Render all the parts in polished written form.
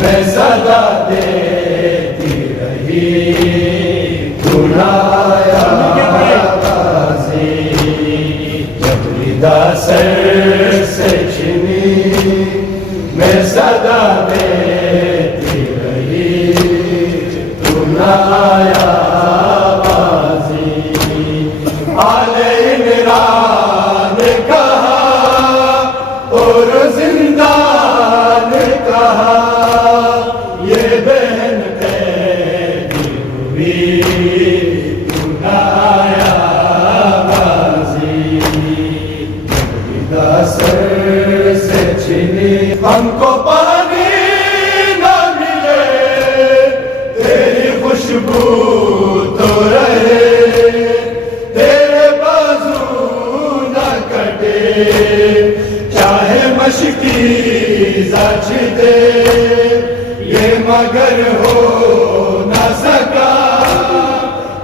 मैं सदा देती रही गुनाया बाजी जब रिदा सर से छिनी मैं सदा देती रही गुनाया बाजी आले इमरान कहा और जिंदान कहा ये बहन तेरी हुई गुनाया बाजी विदा सर से छिनी हमको पानी न मिले तेरी खुशबू तो रहे तेरे बाजू न कटे चाहे मशकी जाच दे ये मगर हो न सका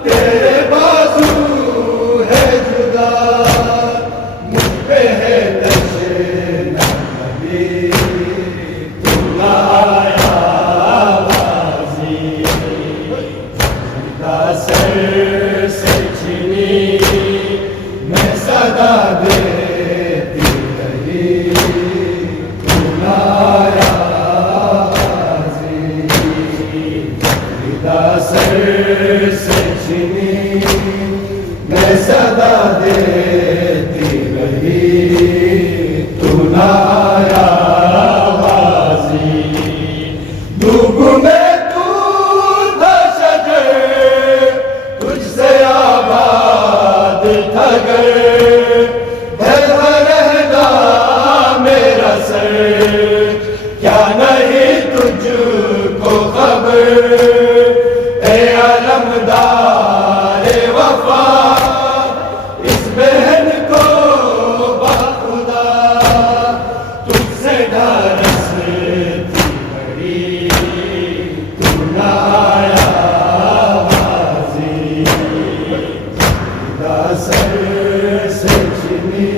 तेरे बाजू है जुदा मुझ पे है दशे नबी तुम आया बाजी सर से छिनी मैं सदा देती रही सर से छिनी मैं सदा देती रही तू नारा बाजी डूब में तू था शजर तुझसे आबाद था घर रहना मेरा सर क्या नहीं तुझको खबर अलमदार वफा इस बहन को बाखुदा तुझसे ढारसती बड़ी तू नाया बाजी सर से छिनी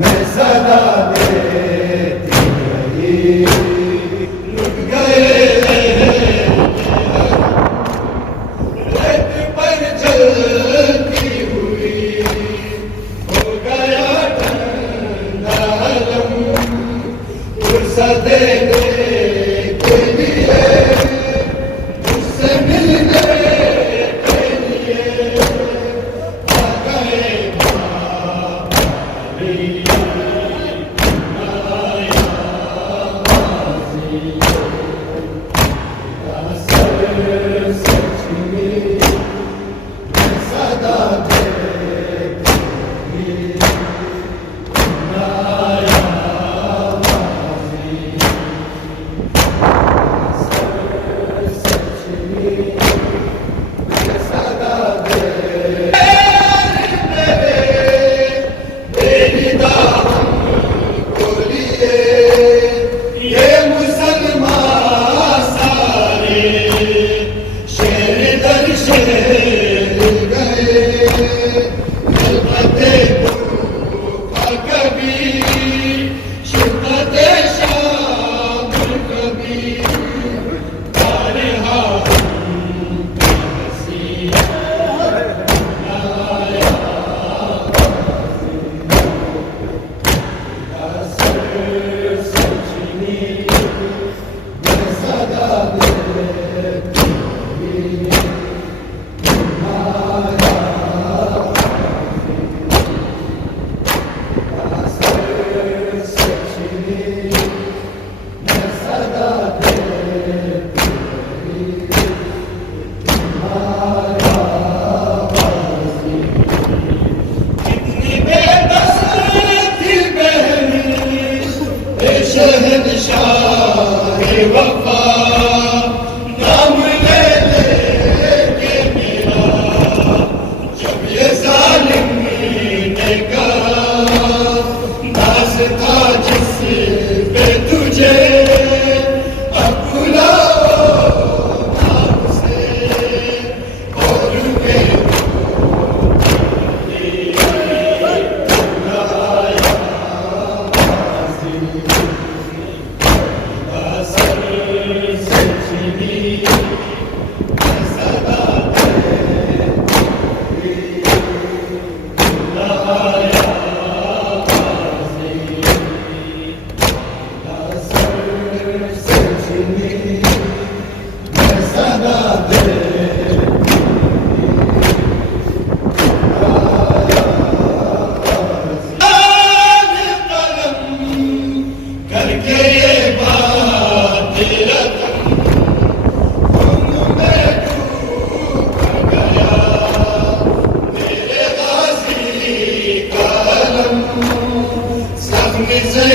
मैं सदा देती रही लुट गए वफा नाम ले लेके मेरा, जब ये जालिम ने कहा नाज था जिस पे तुझे, अब बुलाओ नाम से और करके ये बात रतन में डूब गया, मेरे गाजी का अलम, ज़ख्म से